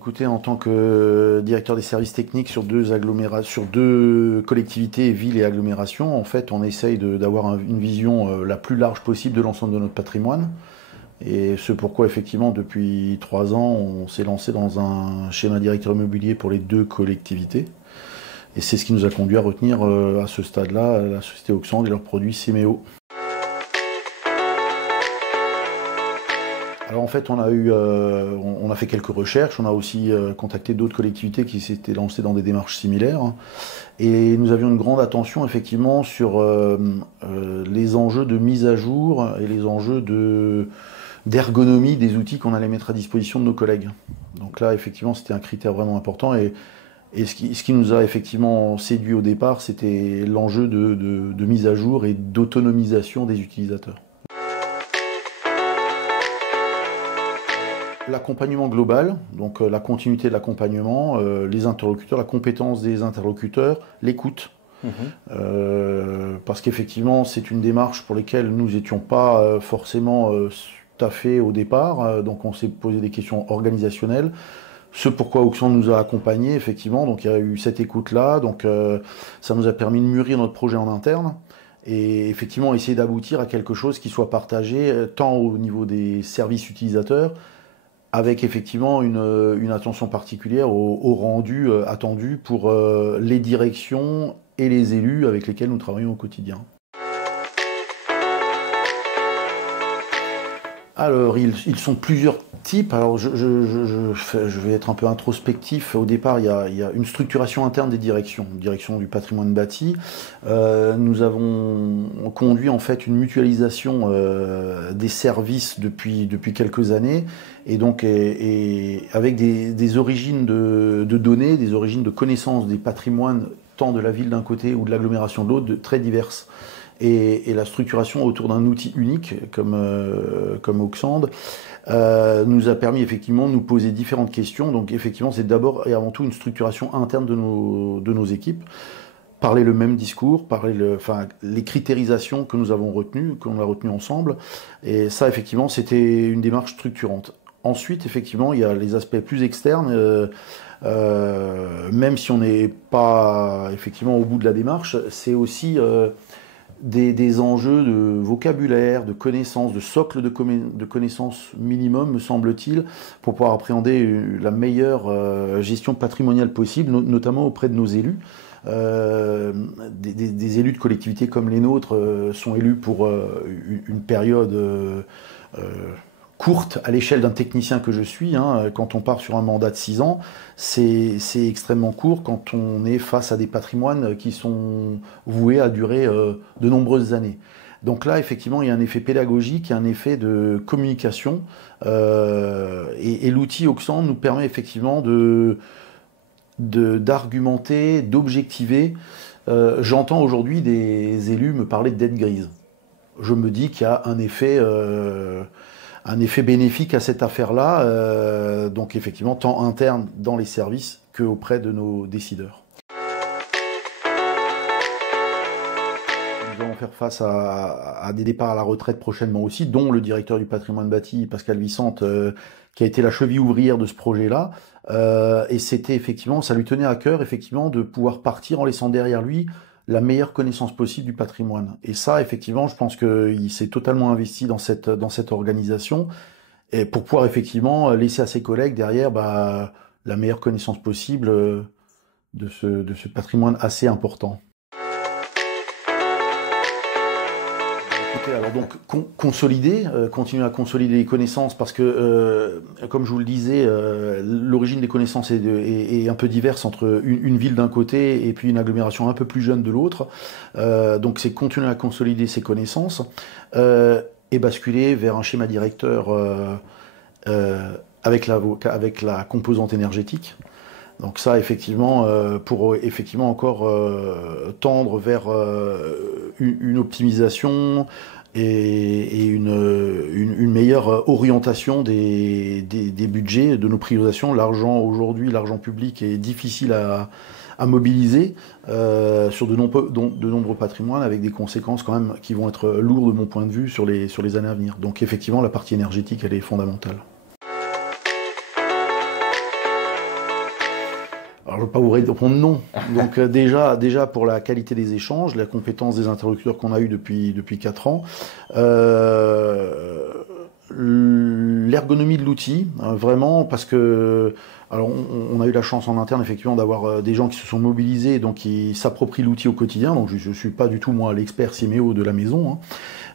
Écoutez, en tant que directeur des services techniques sur deux collectivités, villes et agglomérations, en fait, on essaye d'avoir une vision la plus large possible de l'ensemble de notre patrimoine. Et c'est pourquoi, effectivement, depuis 3 ans, on s'est lancé dans un schéma directeur immobilier pour les deux collectivités. Et c'est ce qui nous a conduit à retenir à ce stade-là la société Auxangle et leurs produits Simeo. Alors en fait, on a fait quelques recherches, on a aussi contacté d'autres collectivités qui s'étaient lancées dans des démarches similaires. Et nous avions une grande attention effectivement sur les enjeux de mise à jour et les enjeux d'ergonomie des outils qu'on allait mettre à disposition de nos collègues. Donc là, effectivement, c'était un critère vraiment important. Et ce qui nous a effectivement séduit au départ, c'était l'enjeu de mise à jour et d'autonomisation des utilisateurs. L'accompagnement global, donc la continuité de l'accompagnement, les interlocuteurs, la compétence des interlocuteurs, l'écoute. Parce qu'effectivement, c'est une démarche pour laquelle nous n'étions pas forcément staffés au départ, donc on s'est posé des questions organisationnelles. Ce pourquoi Auxangle nous a accompagnés, effectivement, donc il y a eu cette écoute-là, donc ça nous a permis de mûrir notre projet en interne. Et effectivement, essayer d'aboutir à quelque chose qui soit partagé tant au niveau des services utilisateurs, avec effectivement une attention particulière au rendu attendu pour les directions et les élus avec lesquels nous travaillons au quotidien. Alors, ils sont plusieurs types. Alors, je vais être un peu introspectif. Au départ, il y a une structuration interne des directions, direction du patrimoine bâti. Nous avons conduit en fait une mutualisation des services depuis quelques années, et donc avec des origines de données, des origines de connaissances des patrimoines, tant de la ville d'un côté ou de l'agglomération de l'autre, très diverses. Et la structuration autour d'un outil unique comme Auxangle nous a permis effectivement de nous poser différentes questions. Donc effectivement, c'est d'abord et avant tout une structuration interne de nos équipes. Parler le même discours, les critérisations que nous avons retenues, qu'on a retenues ensemble. Et ça, effectivement, c'était une démarche structurante. Ensuite, effectivement, il y a les aspects plus externes. Même si on n'est pas effectivement au bout de la démarche, c'est aussi des enjeux de vocabulaire, de connaissances, de socle de connaissances minimum, me semble-t-il, pour pouvoir appréhender la meilleure gestion patrimoniale possible, notamment auprès de nos élus. Des élus de collectivités comme les nôtres sont élus pour une période courte à l'échelle d'un technicien que je suis. Quand on part sur un mandat de 6 ans, c'est extrêmement court quand on est face à des patrimoines qui sont voués à durer de nombreuses années. Donc là, effectivement, il y a un effet pédagogique, il y a un effet de communication, et l'outil Auxangle nous permet effectivement d'argumenter, d'objectiver. J'entends aujourd'hui des élus me parler de dette grise. Je me dis qu'il y a un effet bénéfique à cette affaire-là, donc effectivement tant interne dans les services qu'auprès de nos décideurs. Nous allons faire face à des départs à la retraite prochainement aussi, dont le directeur du patrimoine bâti, Pascal Vicente, qui a été la cheville ouvrière de ce projet-là. Et c'était effectivement, ça lui tenait à cœur effectivement de pouvoir partir en laissant derrière lui la meilleure connaissance possible du patrimoine. Et ça, effectivement, je pense qu'il s'est totalement investi dans cette organisation, et pour pouvoir effectivement laisser à ses collègues derrière la meilleure connaissance possible de ce patrimoine assez important. Alors donc continuer à consolider les connaissances, parce que comme je vous le disais, l'origine des connaissances est un peu diverse entre une ville d'un côté et puis une agglomération un peu plus jeune de l'autre. Donc c'est continuer à consolider ces connaissances et basculer vers un schéma directeur avec la composante énergétique. Donc ça, effectivement, pour effectivement encore tendre vers une optimisation et une meilleure orientation des budgets, de nos priorisations. L'argent public est difficile à mobiliser sur de nombreux patrimoines, avec des conséquences quand même qui vont être lourdes de mon point de vue sur les années à venir. Donc effectivement, la partie énergétique, elle est fondamentale. Alors, je ne veux pas vous répondre non. Donc déjà pour la qualité des échanges, la compétence des interlocuteurs qu'on a eu depuis 4 ans, l'ergonomie de l'outil, vraiment, parce que alors on a eu la chance en interne effectivement d'avoir des gens qui se sont mobilisés, donc qui s'approprient l'outil au quotidien. Donc je suis pas du tout moi l'expert Siméo de la maison, hein.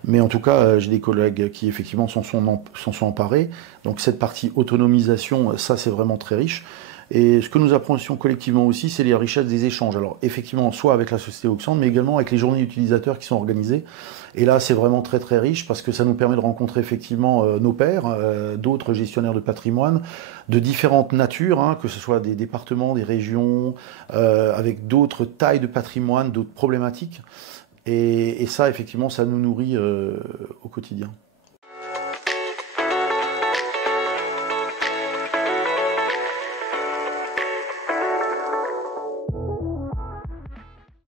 Mais en tout cas j'ai des collègues qui effectivement s'en sont emparés. Donc cette partie autonomisation, ça c'est vraiment très riche. Et ce que nous apprécions collectivement aussi, c'est les richesses des échanges. Alors effectivement, soit avec la société Auxandre, mais également avec les journées utilisateurs qui sont organisées. Et là, c'est vraiment très très riche parce que ça nous permet de rencontrer effectivement nos pairs, d'autres gestionnaires de patrimoine de différentes natures, hein, que ce soit des départements, des régions, avec d'autres tailles de patrimoine, d'autres problématiques. Et ça, effectivement, ça nous nourrit au quotidien.